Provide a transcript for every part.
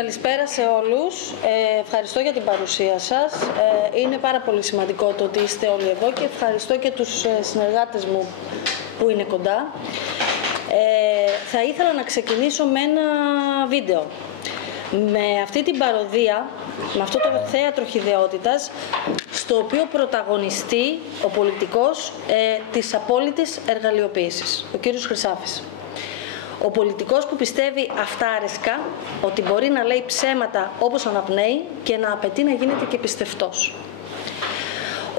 Καλησπέρα σε όλους. Ευχαριστώ για την παρουσία σας. Είναι πάρα πολύ σημαντικό το ότι είστε όλοι εδώ και ευχαριστώ και τους συνεργάτες μου που είναι κοντά. Θα ήθελα να ξεκινήσω με ένα βίντεο. Με αυτή την παροδία, με αυτό το θέατρο χυδαιότητας, στο οποίο πρωταγωνιστεί ο πολιτικός της απόλυτης εργαλειοποίησης, ο κύριος Χρυσάφης. Ο πολιτικός που πιστεύει αυτάρεσκα ότι μπορεί να λέει ψέματα όπως αναπνέει και να απαιτεί να γίνεται και πιστευτός.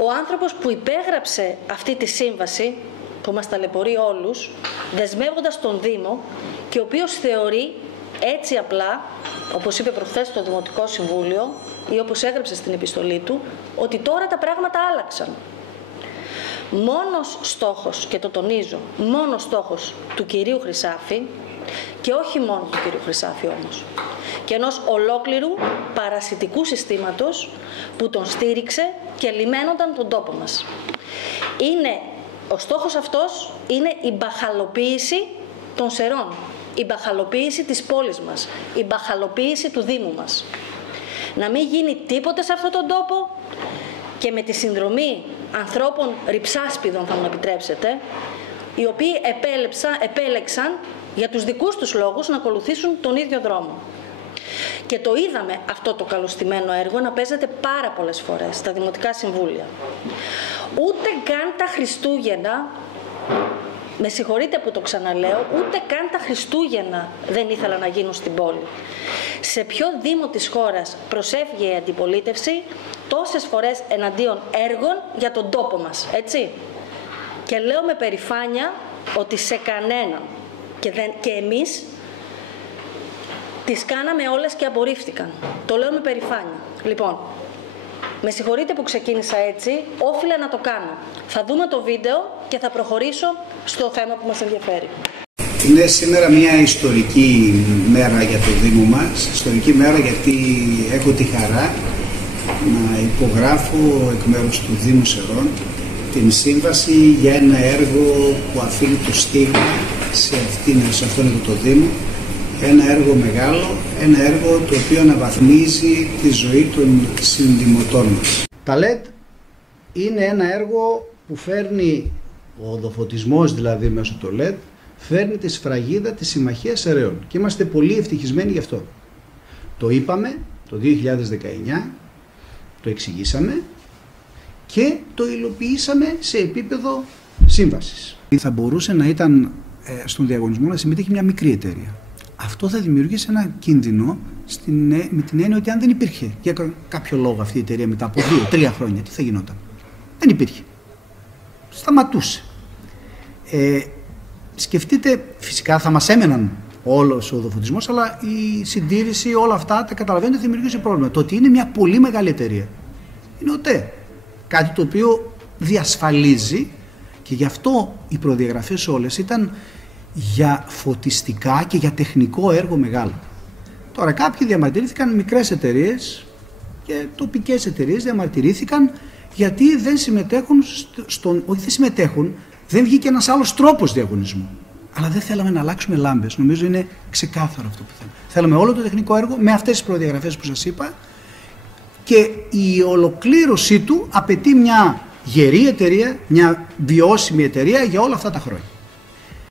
Ο άνθρωπος που υπέγραψε αυτή τη σύμβαση, που μας ταλαιπωρεί όλους, δεσμεύοντας τον Δήμο και ο οποίος θεωρεί έτσι απλά, όπως είπε προχθές στο Δημοτικό Συμβούλιο ή όπως έγραψε στην επιστολή του, ότι τώρα τα πράγματα άλλαξαν. Μόνος στόχος, και το τονίζω, μόνος στόχος του κυρίου Χρυσάφη, και όχι μόνο του κυρίου Χρυσάφη όμως, και ενός ολόκληρου παρασιτικού συστήματος που τον στήριξε και λιμένονταν τον τόπο μας. Ο στόχος αυτός είναι η μπαχαλοποίηση των Σερών, η μπαχαλοποίηση της πόλης μας, η μπαχαλοποίηση του Δήμου μας. Να μην γίνει τίποτε σε αυτόν τον τόπο και με τη συνδρομή ανθρώπων ρυψάσπιδων, θα μου επιτρέψετε, οι οποίοι επέλεξαν για τους δικούς τους λόγους να ακολουθήσουν τον ίδιο δρόμο. Και το είδαμε αυτό το καλωστημένο έργο να παίζεται πάρα πολλές φορές στα Δημοτικά Συμβούλια. Ούτε καν τα Χριστούγεννα, με συγχωρείτε που το ξαναλέω, ούτε καν τα Χριστούγεννα δεν ήθελα να γίνουν στην πόλη. Σε ποιο Δήμο της χώρας προσέφυγε η αντιπολίτευση τόσες φορές εναντίον έργων για τον τόπο μας, έτσι? Και λέω με περηφάνεια ότι σε κανέναν και εμείς τις κάναμε όλες και απορρίφθηκαν. Το λέω με περηφάνεια. Λοιπόν, με συγχωρείτε που ξεκίνησα έτσι, όφιλα να το κάνω. Θα δούμε το βίντεο και θα προχωρήσω στο θέμα που μας ενδιαφέρει. Είναι σήμερα μια ιστορική μέρα για το Δήμο μας. Ιστορική μέρα γιατί έχω τη χαρά να υπογράφω εκ μέρους του Δήμου Σερών την σύμβαση για ένα έργο που αφήνει το στίγμα σε αυτόν το Δήμο. Ένα έργο μεγάλο, ένα έργο το οποίο αναβαθμίζει τη ζωή των συνδημοτών μας. Τα LED είναι ένα έργο που φέρνει, ο οδοφωτισμός δηλαδή μέσω του LED, φέρνει τη σφραγίδα της Συμμαχίας Σεραίων και είμαστε πολύ ευτυχισμένοι γι' αυτό. Το είπαμε το 2019, το εξηγήσαμε και το υλοποιήσαμε σε επίπεδο σύμβασης. Θα μπορούσε να ήταν στον διαγωνισμό να συμμετέχει μια μικρή εταιρεία. Αυτό θα δημιουργήσει ένα κίνδυνο με την έννοια ότι αν δεν υπήρχε για κάποιο λόγο αυτή η εταιρεία μετά από 2-3 χρόνια, τι θα γινόταν? Δεν υπήρχε. Σταματούσε. Σκεφτείτε, φυσικά θα μας έμεναν όλος ο οδοφωτισμός, αλλά η συντήρηση, όλα αυτά τα καταλαβαίνετε, δημιουργούσε πρόβλημα. Το ότι είναι μια πολύ μεγάλη εταιρεία είναι ΟΤΕ. Κάτι το οποίο διασφαλίζει και γι' αυτό οι προδιαγραφές όλες ήταν για φωτιστικά και για τεχνικό έργο μεγάλο. Τώρα κάποιοι διαμαρτυρήθηκαν, μικρές εταιρείες και τοπικές εταιρείες διαμαρτυρήθηκαν γιατί δεν συμμετέχουν όχι δεν συμμετέχουν, δεν βγήκε ένας άλλος τρόπος διαγωνισμού. Αλλά δεν θέλαμε να αλλάξουμε λάμπες. Νομίζω είναι ξεκάθαρο αυτό που θέλουμε. Θέλαμε όλο το τεχνικό έργο με αυτές τις προδιαγραφές που σας είπα και η ολοκλήρωσή του απαιτεί μια γερή εταιρεία, μια βιώσιμη εταιρεία για όλα αυτά τα χρόνια.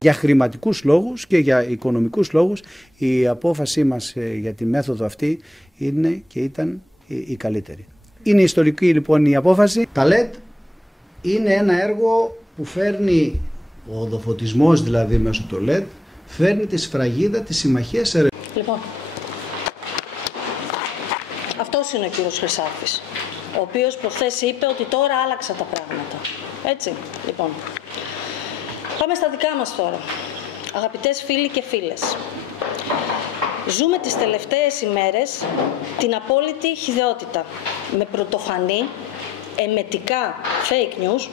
Για χρηματικούς λόγους και για οικονομικούς λόγους η απόφασή μας για τη μέθοδο αυτή είναι και ήταν η καλύτερη. Είναι ιστορική λοιπόν η απόφαση. Τα LED είναι ένα έργο που φέρνει, ο οδοφωτισμός δηλαδή μέσω του LED, φέρνει τη σφραγίδα της Συμμαχίας Σεραίων. Λοιπόν, αυτός είναι ο κύριος Χρυσάφης, ο οποίος προχθές είπε ότι τώρα άλλαξα τα πράγματα. Έτσι, λοιπόν. Πάμε στα δικά μας τώρα. Αγαπητές φίλοι και φίλες, ζούμε τις τελευταίες ημέρες την απόλυτη χυδαιότητα, με πρωτοφανή, εμετικά fake news,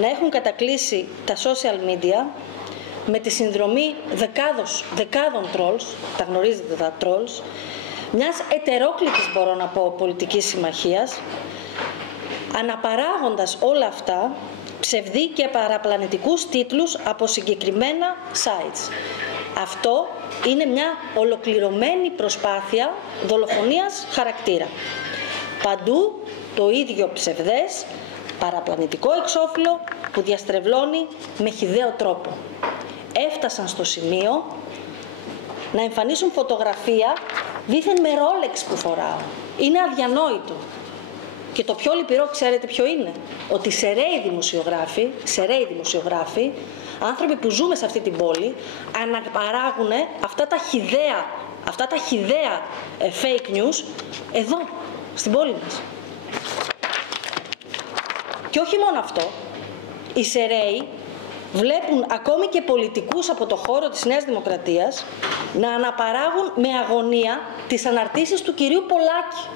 να έχουν κατακλείσει τα social media με τη συνδρομή δεκάδων trolls, τα γνωρίζετε τα trolls, μιας ετερόκλητης μπορώ να πω πολιτικής συμμαχίας, αναπαράγοντας όλα αυτά ψευδή και παραπλανητικούς τίτλους από συγκεκριμένα sites. Αυτό είναι μια ολοκληρωμένη προσπάθεια δολοφονίας χαρακτήρα. Παντού το ίδιο ψευδές, παραπλανητικό εξώφυλλο που διαστρεβλώνει με χυδαίο τρόπο. Έφτασαν στο σημείο να εμφανίσουν φωτογραφία δήθεν με ρόλεξ που φοράω. Είναι αδιανόητο. Και το πιο λυπηρό ξέρετε ποιο είναι? Ότι σεραίοι δημοσιογράφοι, άνθρωποι που ζούμε σε αυτή την πόλη, αναπαράγουν αυτά τα χυδαία fake news εδώ, στην πόλη μας. Και όχι μόνο αυτό, οι σεραίοι βλέπουν ακόμη και πολιτικούς από το χώρο της Νέας Δημοκρατίας να αναπαράγουν με αγωνία τις αναρτήσεις του κυρίου Πολάκη.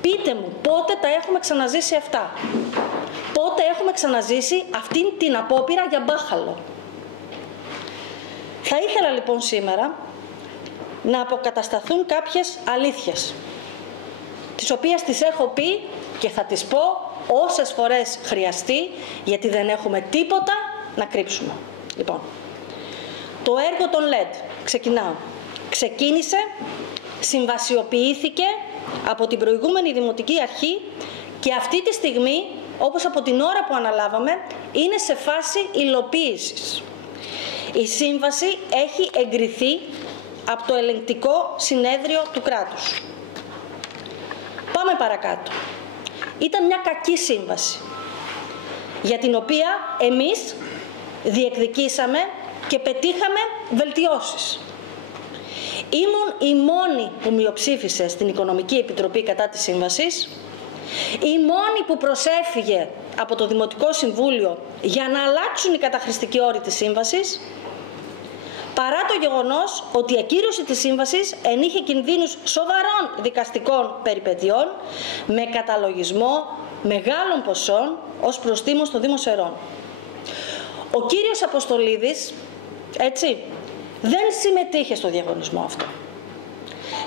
Πείτε μου, πότε τα έχουμε ξαναζήσει αυτά? Πότε έχουμε ξαναζήσει αυτήν την απόπειρα για μπάχαλο? Θα ήθελα λοιπόν σήμερα να αποκατασταθούν κάποιες αλήθειες, τις οποίες τις έχω πει και θα τις πω όσες φορές χρειαστεί, γιατί δεν έχουμε τίποτα να κρύψουμε. Λοιπόν, το έργο των LED, ξεκίνησε, συμβασιοποιήθηκε από την προηγούμενη Δημοτική Αρχή και αυτή τη στιγμή, όπως από την ώρα που αναλάβαμε, είναι σε φάση υλοποίησης. Η σύμβαση έχει εγκριθεί από το Ελεγκτικό Συνέδριο του κράτους. Πάμε παρακάτω. Ήταν μια κακή σύμβαση, για την οποία εμείς διεκδικήσαμε και πετύχαμε βελτιώσεις. Ήμουν η μόνη που μειοψήφισε στην Οικονομική Επιτροπή κατά της σύμβασης, η μόνη που προσέφυγε από το Δημοτικό Συμβούλιο για να αλλάξουν οι καταχρηστικοί όροι της σύμβασης, παρά το γεγονός ότι η ακύρωση της σύμβασης ενείχε κινδύνους σοβαρών δικαστικών περιπετειών με καταλογισμό μεγάλων ποσών ως προστίμο στο Δήμο Σερών. Ο κύριος Αποστολίδης, δεν συμμετείχε στο διαγωνισμό αυτό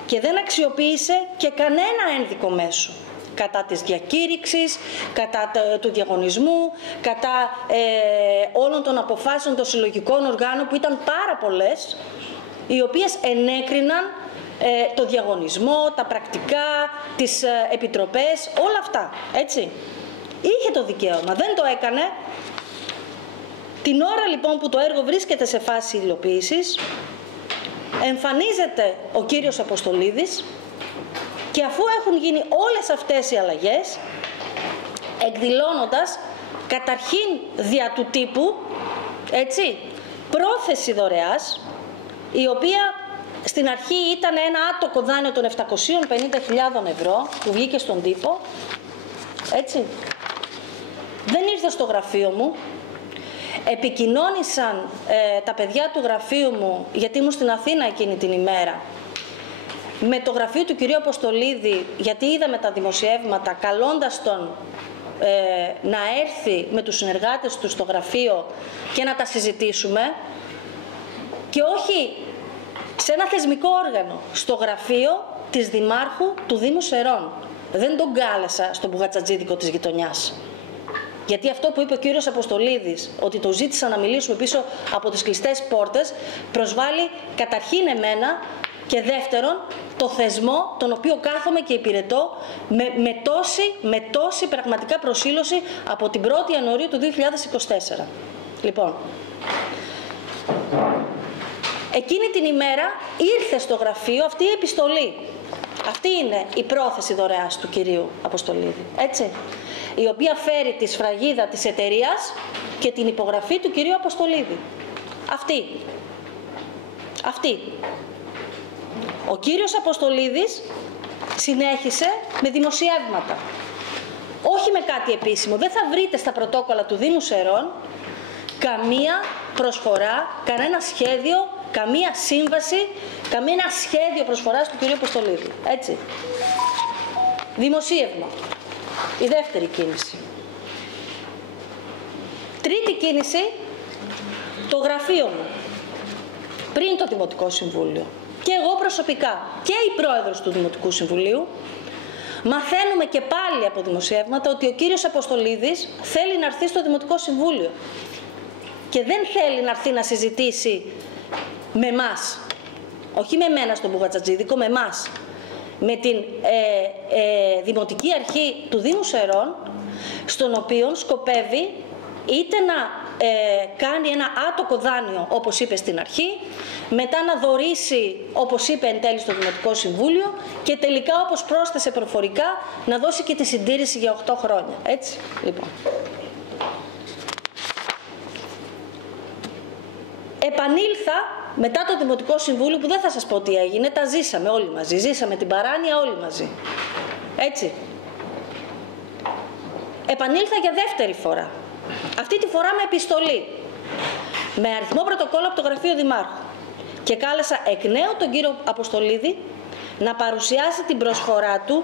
και δεν αξιοποίησε και κανένα ένδικο μέσο κατά της διακήρυξης, κατά του διαγωνισμού, κατά όλων των αποφάσεων των συλλογικών οργάνων, που ήταν πάρα πολλές, οι οποίες ενέκριναν το διαγωνισμό, τα πρακτικά, τις επιτροπές, όλα αυτά, Είχε το δικαίωμα, δεν το έκανε. Την ώρα λοιπόν που το έργο βρίσκεται σε φάση υλοποίησης, εμφανίζεται ο κύριος Αποστολίδης και αφού έχουν γίνει όλες αυτές οι αλλαγές, εκδηλώνοντας καταρχήν δια του τύπου, πρόθεση δωρεάς, η οποία στην αρχή ήταν ένα άτοκο δάνειο των 750.000 ευρώ που βγήκε στον τύπο, δεν ήρθε στο γραφείο μου. Επικοινώνησαν τα παιδιά του γραφείου μου, γιατί ήμουν στην Αθήνα εκείνη την ημέρα, με το γραφείο του κυρίου Αποστολίδη, γιατί είδαμε τα δημοσιεύματα, καλώντας τον να έρθει με τους συνεργάτες του στο γραφείο και να τα συζητήσουμε, και όχι σε ένα θεσμικό όργανο, στο γραφείο της Δημάρχου του Δήμου Σερών. Δεν τον κάλεσα στον μπουγατσατζίδικο της γειτονιάς. Γιατί αυτό που είπε ο κύριος Αποστολίδης, ότι το ζήτησα να μιλήσουμε πίσω από τις κλειστές πόρτες, προσβάλλει καταρχήν εμένα και δεύτερον το θεσμό τον οποίο κάθομαι και υπηρετώ με τόση πραγματικά προσήλωση από την 1η Ιανουαρίου του 2024. Λοιπόν, εκείνη την ημέρα ήρθε στο γραφείο αυτή η επιστολή. Αυτή είναι η πρόθεση δωρεάς του κυρίου Αποστολίδη, η οποία φέρει τη σφραγίδα της εταιρείας και την υπογραφή του κυρίου Αποστολίδη. Αυτή. Ο κύριος Αποστολίδης συνέχισε με δημοσιεύματα. Όχι με κάτι επίσημο. Δεν θα βρείτε στα πρωτόκολλα του Δήμου Σερών καμία προσφορά, κανένα σχέδιο, καμία σύμβαση, καμία σχέδιο προσφοράς του κυρίου Αποστολίδη. Δημοσίευμα. Η δεύτερη κίνηση. Τρίτη κίνηση, το γραφείο μου, πριν το Δημοτικό Συμβούλιο. Και εγώ προσωπικά και η πρόεδρος του Δημοτικού Συμβουλίου μαθαίνουμε και πάλι από δημοσιεύματα ότι ο κύριος Αποστολίδης θέλει να έρθει στο Δημοτικό Συμβούλιο και δεν θέλει να έρθει να συζητήσει με εμάς, όχι με μένα στον Μπουγατζατζίδικο, με εμάς, με την Δημοτική Αρχή του Δήμου Σερών, στον οποίο σκοπεύει είτε να κάνει ένα άτοκο δάνειο, όπως είπε στην αρχή, μετά να δωρήσει, όπως είπε εν τέλει στο Δημοτικό Συμβούλιο, και τελικά, όπως πρόσθεσε προφορικά, να δώσει και τη συντήρηση για 8 χρόνια. Έτσι, λοιπόν. Επανήλθα μετά το Δημοτικό Συμβούλιο, που δεν θα σας πω τι έγινε, τα ζήσαμε όλοι μαζί, ζήσαμε την παράνοια όλοι μαζί. Έτσι. Επανήλθα για δεύτερη φορά. Αυτή τη φορά με επιστολή, με αριθμό πρωτοκόλλου από το Γραφείο Δημάρχου, και κάλεσα εκ νέου τον κύριο Αποστολίδη να παρουσιάσει την προσφορά του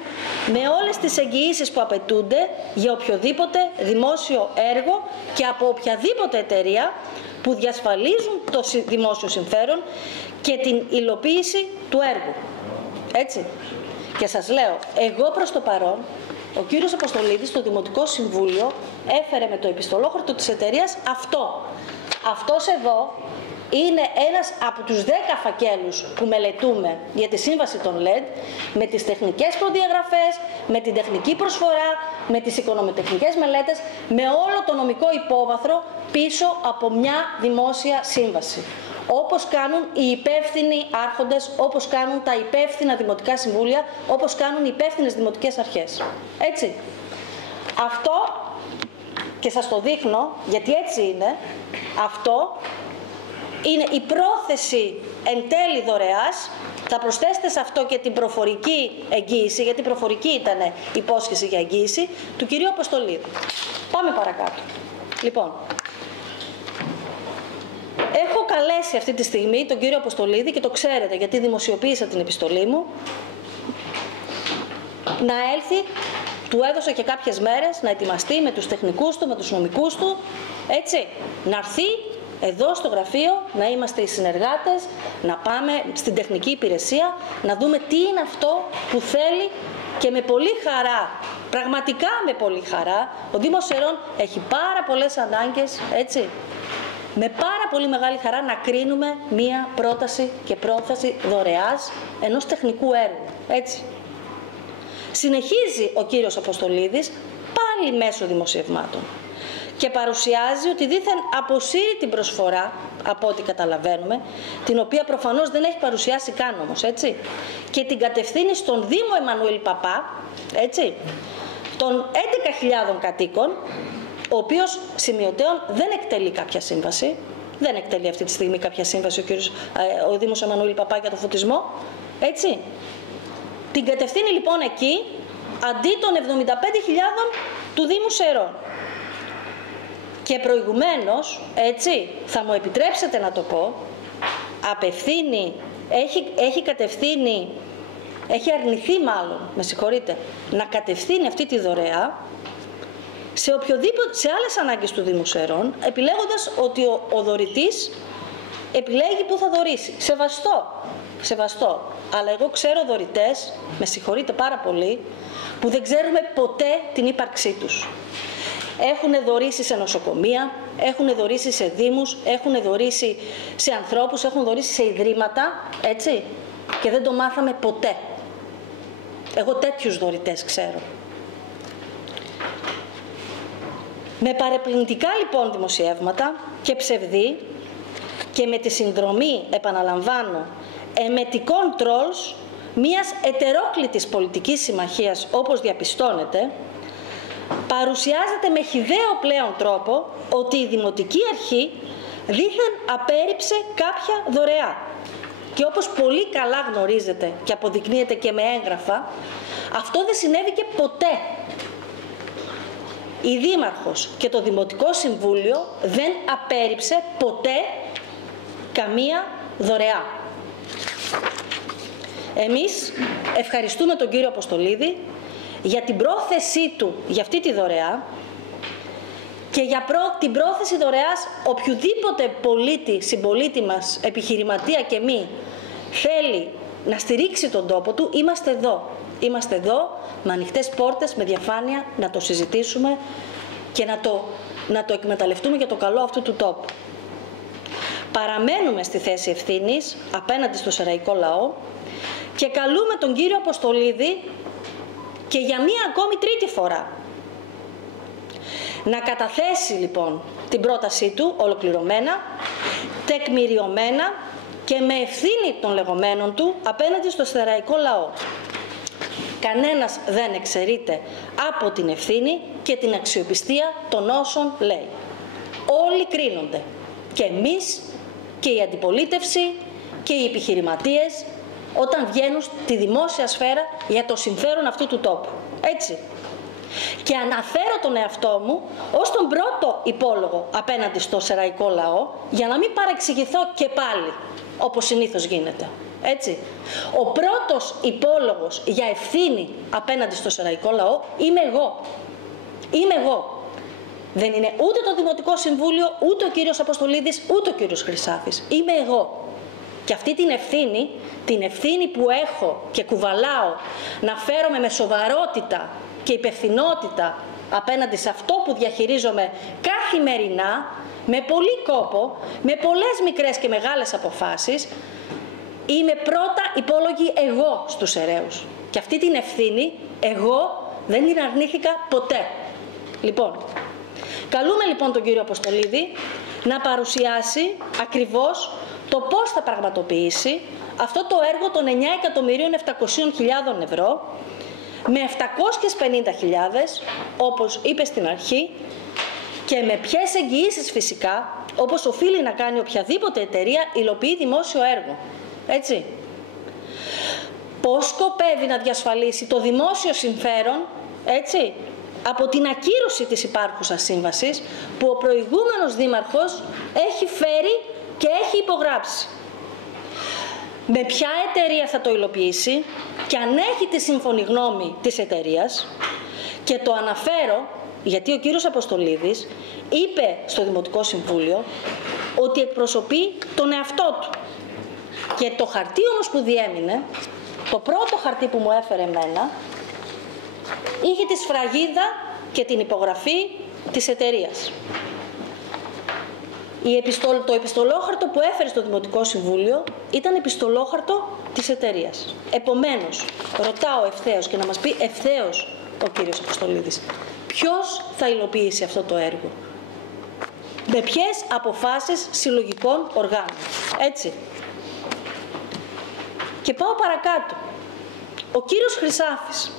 με όλες τις εγγυήσεις που απαιτούνται για οποιοδήποτε δημόσιο έργο και από οποιαδήποτε εταιρεία που διασφαλίζουν το δημόσιο συμφέρον και την υλοποίηση του έργου. Έτσι. Και σας λέω, εγώ προς το παρόν, ο κύριος Αποστολίδης στο Δημοτικό Συμβούλιο έφερε με το επιστολόχαρτο της εταιρείας αυτό. Αυτός εδώ είναι ένας από τους 10 φακέλους που μελετούμε για τη σύμβαση των LED, με τις τεχνικές προδιαγραφές, με την τεχνική προσφορά, με τις οικονομοτεχνικές μελέτες, με όλο το νομικό υπόβαθρο πίσω από μια δημόσια σύμβαση. Όπως κάνουν οι υπεύθυνοι άρχοντες, όπως κάνουν τα υπεύθυνα δημοτικά συμβούλια, όπως κάνουν οι υπεύθυνες δημοτικές αρχές. Έτσι. Αυτό, και σας το δείχνω, γιατί έτσι είναι, αυτό είναι η πρόθεση εν τέλει δωρεάς. Θα προσθέσετε σε αυτό και την προφορική εγγύηση, γιατί προφορική ήταν υπόσχεση για εγγύηση, του κυρίου Αποστολίδη. Πάμε παρακάτω. Λοιπόν, έχω καλέσει αυτή τη στιγμή τον κύριο Αποστολίδη, και το ξέρετε γιατί δημοσιοποίησα την επιστολή μου, να έλθει. Του έδωσα και κάποιες μέρες να ετοιμαστεί με τους τεχνικούς του, με τους νομικούς του, έτσι, να έρθει εδώ στο γραφείο, να είμαστε οι συνεργάτες, να πάμε στην τεχνική υπηρεσία, να δούμε τι είναι αυτό που θέλει, και με πολύ χαρά, πραγματικά με πολύ χαρά, ο Δήμος Σερών έχει πάρα πολλές ανάγκες, έτσι, με πάρα πολύ μεγάλη χαρά να κρίνουμε μία πρόταση και πρόθεση δωρεάς ενός τεχνικού έργου, έτσι. Συνεχίζει ο κύριος Αποστολίδης πάλι μέσω δημοσιευμάτων και παρουσιάζει ότι δήθεν αποσύρει την προσφορά, από ό,τι καταλαβαίνουμε, την οποία προφανώς δεν έχει παρουσιάσει καν όμως, έτσι, και την κατευθύνει στον Δήμο Εμμανουήλ Παπά, έτσι, των 11.000 κατοίκων, ο οποίος σημειωτέων δεν εκτελεί κάποια σύμβαση, δεν εκτελεί αυτή τη στιγμή κάποια σύμβαση ο Δήμος Εμμανουήλ Παπά για το φωτισμό, έτσι. Την κατευθύνει λοιπόν εκεί, αντί των 75.000 του Δήμου Σερών. Και προηγουμένως, έτσι, θα μου επιτρέψετε να το πω, απευθύνει, έχει κατευθύνει, έχει αρνηθεί μάλλον, με συγχωρείτε, να κατευθύνει αυτή τη δωρεά σε άλλες ανάγκες του Δήμου Σερών, επιλέγοντας ότι ο δωρητής επιλέγει πού θα δωρήσει. Σεβαστό. Αλλά εγώ ξέρω δωρητές, με συγχωρείτε πάρα πολύ, που δεν ξέρουμε ποτέ την ύπαρξή τους. Έχουν δωρήσει σε νοσοκομεία, έχουν δωρήσει σε δήμους, έχουν δωρήσει σε ανθρώπους, έχουν δωρήσει σε ιδρύματα, έτσι, και δεν το μάθαμε ποτέ. Εγώ τέτοιους δωρητές ξέρω. Με παρεπλανητικά λοιπόν δημοσιεύματα και ψευδή, και με τη συνδρομή, επαναλαμβάνω, εμετικών τρόλς μιας ετερόκλητης πολιτικής συμμαχίας, όπως διαπιστώνεται, παρουσιάζεται με χυδαίο πλέον τρόπο ότι η Δημοτική Αρχή δήθεν απέρριψε κάποια δωρεά. Και όπως πολύ καλά γνωρίζετε και αποδεικνύεται και με έγγραφα, αυτό δεν συνέβηκε ποτέ. Η Δήμαρχος και το Δημοτικό Συμβούλιο δεν απέρριψε ποτέ καμία δωρεά. Εμείς ευχαριστούμε τον κύριο Αποστολίδη για την πρόθεσή του για αυτή τη δωρεά και για την πρόθεση δωρεάς οποιοδήποτε πολίτη, συμπολίτη μας, επιχειρηματία και μη, θέλει να στηρίξει τον τόπο του. Είμαστε εδώ. Είμαστε εδώ με ανοιχτές πόρτες, με διαφάνεια, να το συζητήσουμε και να το εκμεταλλευτούμε για το καλό αυτού του τόπου. παραμένουμε στη θέση ευθύνης απέναντι στο σεραϊκό λαό και καλούμε τον κύριο Αποστολίδη και για μία ακόμη τρίτη φορά να καταθέσει λοιπόν την πρότασή του ολοκληρωμένα, τεκμηριωμένα και με ευθύνη των λεγόμενων του απέναντι στο σεραϊκό λαό. Κανένας δεν εξαιρείται από την ευθύνη και την αξιοπιστία των όσων λέει. Όλοι κρίνονται. Και εμείς και η αντιπολίτευση και οι επιχειρηματίες όταν βγαίνουν στη δημόσια σφαίρα για το συμφέρον αυτού του τόπου. Έτσι. Και αναφέρω τον εαυτό μου ως τον πρώτο υπόλογο απέναντι στο σεραϊκό λαό για να μην παρεξηγηθώ και πάλι όπως συνήθως γίνεται. Έτσι. Ο πρώτος υπόλογος για ευθύνη απέναντι στο σεραϊκό λαό είμαι εγώ. Είμαι εγώ. Δεν είναι ούτε το Δημοτικό Συμβούλιο, ούτε ο κύριος Αποστολίδης, ούτε ο κύριος Χρυσάφης. Είμαι εγώ. Και αυτή την ευθύνη που έχω και κουβαλάω να φέρομαι με σοβαρότητα και υπευθυνότητα απέναντι σε αυτό που διαχειρίζομαι καθημερινά, με πολύ κόπο, με πολλές μικρές και μεγάλες αποφάσεις, είμαι πρώτα υπόλογη εγώ στους αιρέους. Και αυτή την ευθύνη εγώ δεν την αρνήθηκα ποτέ. Λοιπόν, καλούμε λοιπόν τον κύριο Αποστολίδη να παρουσιάσει ακριβώς το πώς θα πραγματοποιήσει αυτό το έργο των 9.700.000 ευρώ με 750.000, όπως είπε στην αρχή, και με ποιες εγγυήσεις φυσικά, όπως οφείλει να κάνει οποιαδήποτε εταιρεία υλοποιεί δημόσιο έργο. Έτσι. Πώς σκοπεύει να διασφαλίσει το δημόσιο συμφέρον, έτσι, από την ακύρωση της υπάρχουσας σύμβασης που ο προηγούμενος δήμαρχος έχει φέρει και έχει υπογράψει. Με ποια εταιρεία θα το υλοποιήσει και αν έχει τη σύμφωνη γνώμη της εταιρείας, και το αναφέρω γιατί ο κύριος Αποστολίδης είπε στο Δημοτικό Συμβούλιο ότι εκπροσωπεί τον εαυτό του. Και το χαρτί όμως που διέμεινε, το πρώτο χαρτί που μου έφερε εμένα, είχε τη σφραγίδα και την υπογραφή της εταιρείας. Το επιστολόχαρτο που έφερε στο Δημοτικό Συμβούλιο ήταν επιστολόχαρτο της εταιρείας. Επομένως, ρωτάω ευθέως και να μας πει ευθέως ο κύριος Αποστολίδης, ποιος θα υλοποιήσει αυτό το έργο, με ποιες αποφάσεις συλλογικών οργάνων. Έτσι. Και πάω παρακάτω. Ο κύριος Χρυσάφης,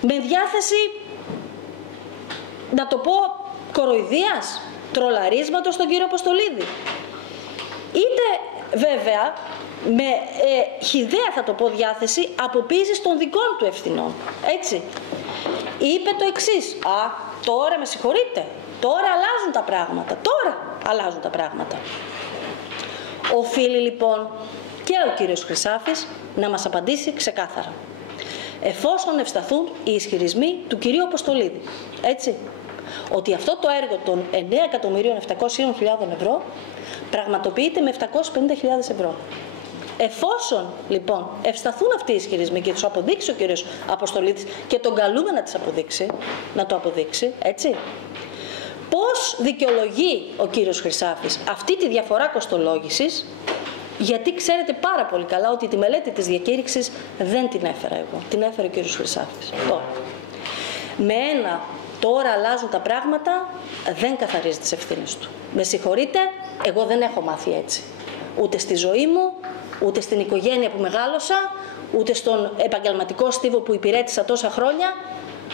με διάθεση, να το πω, κοροϊδίας, τρολαρίσματος στον κύριο Αποστολίδη, είτε βέβαια με χυδαία, θα το πω, διάθεση αποποίησης των δικών του ευθυνών. Έτσι. Είπε το εξής: τώρα με συγχωρείτε, τώρα αλλάζουν τα πράγματα, τώρα αλλάζουν τα πράγματα. Οφείλει λοιπόν και ο κύριος Χρυσάφης να μας απαντήσει ξεκάθαρα, εφόσον ευσταθούν οι ισχυρισμοί του κυρίου Αποστολίδη, έτσι, ότι αυτό το έργο των 9.700.000 ευρώ πραγματοποιείται με 750.000 ευρώ. Εφόσον λοιπόν ευσταθούν αυτοί οι ισχυρισμοί και τους αποδείξει ο κύριος Αποστολίδης, και τον καλούμε να τις αποδείξει, να το αποδείξει, έτσι, πώς δικαιολογεί ο κύριος Χρυσάφης αυτή τη διαφορά κοστολόγησης, γιατί ξέρετε πάρα πολύ καλά ότι τη μελέτη της διακήρυξης δεν την έφερα εγώ, την έφερε ο κύριος Χρυσάφης. Τώρα, με ένα τώρα αλλάζουν τα πράγματα, δεν καθαρίζει τις ευθύνες του. Με συγχωρείτε, εγώ δεν έχω μάθει έτσι. Ούτε στη ζωή μου, ούτε στην οικογένεια που μεγάλωσα, ούτε στον επαγγελματικό στίβο που υπηρέτησα τόσα χρόνια,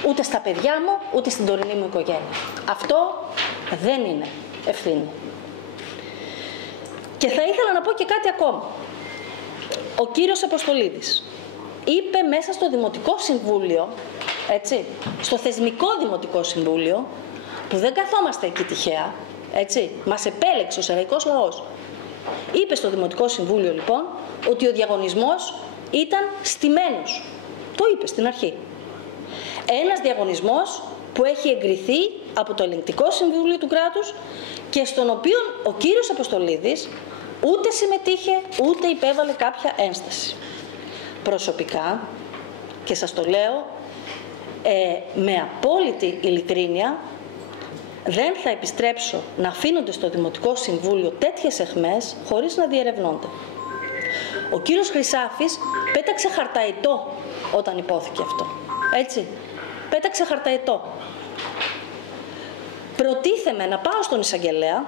ούτε στα παιδιά μου, ούτε στην τωρινή μου οικογένεια. Αυτό δεν είναι ευθύνη. Και θα ήθελα να πω και κάτι ακόμα. Ο κύριος Αποστολίδης είπε μέσα στο Δημοτικό Συμβούλιο, έτσι, στο θεσμικό Δημοτικό Συμβούλιο, που δεν καθόμαστε εκεί τυχαία, έτσι, μας επέλεξε ο σεραϊκός λαός. Είπε στο Δημοτικό Συμβούλιο λοιπόν ότι ο διαγωνισμός ήταν στημένος. Το είπε στην αρχή. Ένας διαγωνισμός που έχει εγκριθεί από το Ελεγκτικό Συμβούλιο του κράτους και στον οποίο ο κύριος Αποστολίδης ούτε συμμετείχε ούτε υπέβαλε κάποια ένσταση. Προσωπικά, και σας το λέω με απόλυτη ειλικρίνεια, δεν θα επιστρέψω να αφήνονται στο Δημοτικό Συμβούλιο τέτοιες αιχμές χωρίς να διερευνώνται. Ο κύριος Χρυσάφης πέταξε χαρταετό όταν υπόθηκε αυτό. Έτσι, πέταξε χαρταετό. Προτίθεμαι να πάω στον εισαγγελέα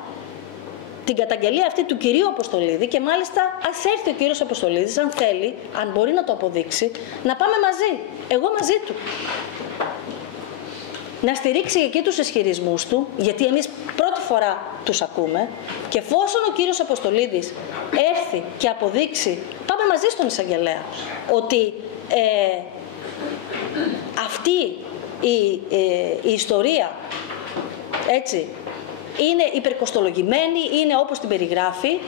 την καταγγελία αυτή του κυρίου Αποστολίδη και μάλιστα ας έρθει ο κύριος Αποστολίδης, αν θέλει, αν μπορεί να το αποδείξει, να πάμε μαζί, εγώ μαζί του. Να στηρίξει εκεί τους ισχυρισμούς του, γιατί εμείς πρώτη φορά τους ακούμε, και εφόσον ο κύριος Αποστολίδης έρθει και αποδείξει, πάμε μαζί στον εισαγγελέα, ότι αυτή η ιστορία, έτσι, είναι υπερκοστολογημένη, είναι όπως την περιγράφει,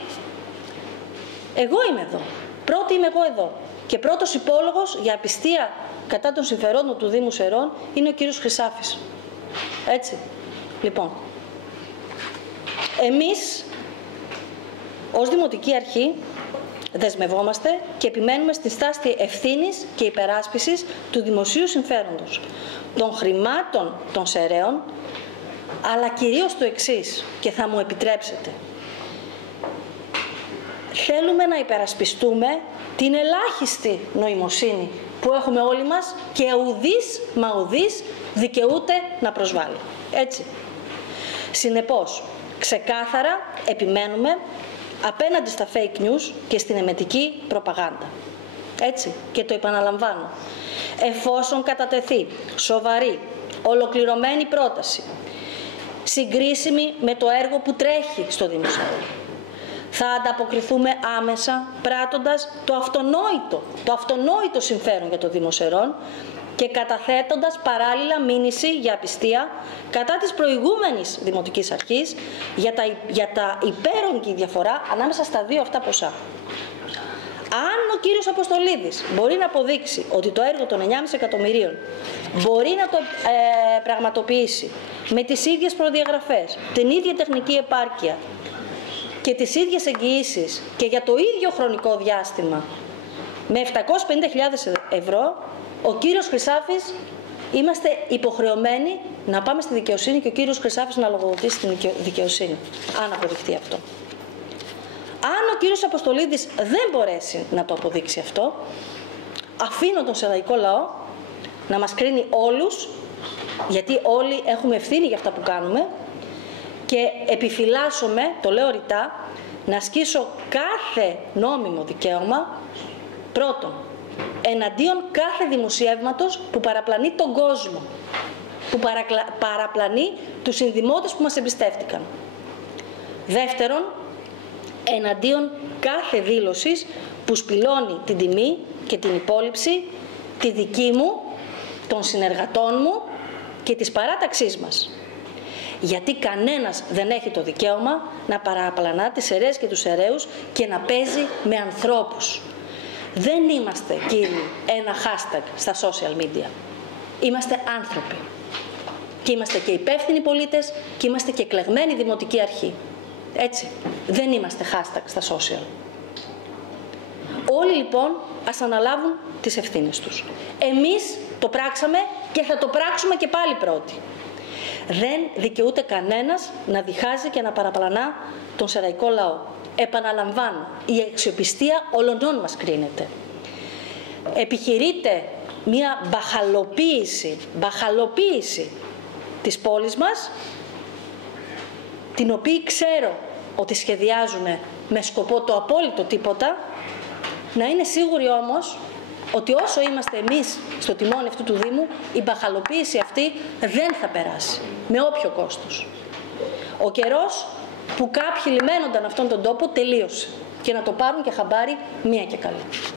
εγώ είμαι εδώ. Πρώτη είμαι εγώ εδώ. Και πρώτος υπόλογος για απιστία κατά των συμφερόντων του Δήμου Σερών είναι ο κύριος Χρυσάφης. Έτσι. Λοιπόν, εμείς ως Δημοτική Αρχή δεσμευόμαστε και επιμένουμε στη στάση ευθύνης και υπεράσπισης του δημοσίου συμφέροντος, των χρημάτων των Σεραίων, αλλά κυρίως το εξής, και θα μου επιτρέψετε. Θέλουμε να υπερασπιστούμε την ελάχιστη νοημοσύνη που έχουμε όλοι μας και ουδής μα ουδής δικαιούται να προσβάλλει. Έτσι. Συνεπώς, ξεκάθαρα επιμένουμε απέναντι στα fake news και στην εμετική προπαγάνδα. Έτσι. Και το επαναλαμβάνω. Εφόσον κατατεθεί σοβαρή, ολοκληρωμένη πρόταση, συγκρίσιμη με το έργο που τρέχει στο Δήμο Σερών, θα ανταποκριθούμε άμεσα πράττοντας το αυτονόητο συμφέρον για το Δήμο Σερών και καταθέτοντας παράλληλα μήνυση για απιστία κατά της προηγούμενης Δημοτικής Αρχής για τα υπέρογγη διαφορά ανάμεσα στα δύο αυτά ποσά. Αν ο κύριος Αποστολίδης μπορεί να αποδείξει ότι το έργο των 9,5 εκατομμυρίων μπορεί να το πραγματοποιήσει με τις ίδιες προδιαγραφές, την ίδια τεχνική επάρκεια και τις ίδιες εγγυήσεις και για το ίδιο χρονικό διάστημα με 750.000 ευρώ, ο κύριος Χρυσάφης είμαστε υποχρεωμένοι να πάμε στη δικαιοσύνη και ο κύριος Χρυσάφης να λογοδοτήσει στην δικαιοσύνη, αν αποδειχτεί αυτό. Αν ο κύριος Αποστολίδης δεν μπορέσει να το αποδείξει αυτό, αφήνω τον σεραϊκό λαό να μας κρίνει όλους, γιατί όλοι έχουμε ευθύνη για αυτά που κάνουμε, και επιφυλάσσομαι, το λέω ρητά, να ασκήσω κάθε νόμιμο δικαίωμα, πρώτον, εναντίον κάθε δημοσιεύματος που παραπλανεί τον κόσμο, που παραπλανεί τους συνδημότες που μας εμπιστεύτηκαν. Δεύτερον, εναντίον κάθε δήλωσης που σπηλώνει την τιμή και την υπόλοιψη, τη δική μου, των συνεργατών μου και της παράταξής μας. Γιατί κανένας δεν έχει το δικαίωμα να παραπλανά τις σεραίες και τους σεραίους και να παίζει με ανθρώπους. Δεν είμαστε, κύριοι, ένα hashtag στα social media. Είμαστε άνθρωποι. Και είμαστε και υπεύθυνοι πολίτες και είμαστε και εκλεγμένοι Δημοτική Αρχή. Έτσι. Δεν είμαστε hashtag στα social. Όλοι λοιπόν ας αναλάβουν τις ευθύνες τους. Εμείς το πράξαμε και θα το πράξουμε και πάλι πρώτοι. Δεν δικαιούται κανένας να διχάζει και να παραπλανά τον σεραϊκό λαό. Επαναλαμβάνω, η αξιοπιστία όλων μας κρίνεται. Επιχειρείται μια μπαχαλοποίηση της πόλης μας, την οποία ξέρω ότι σχεδιάζουν με σκοπό το απόλυτο τίποτα. Να είναι σίγουροι όμως ότι όσο είμαστε εμείς στο τιμόνι αυτού του Δήμου, η μπαχαλοποίηση αυτή δεν θα περάσει, με όποιο κόστος. Ο καιρός που κάποιοι λιμένονταν αυτόν τον τόπο τελείωσε και να το πάρουν και χαμπάρι μία και καλή.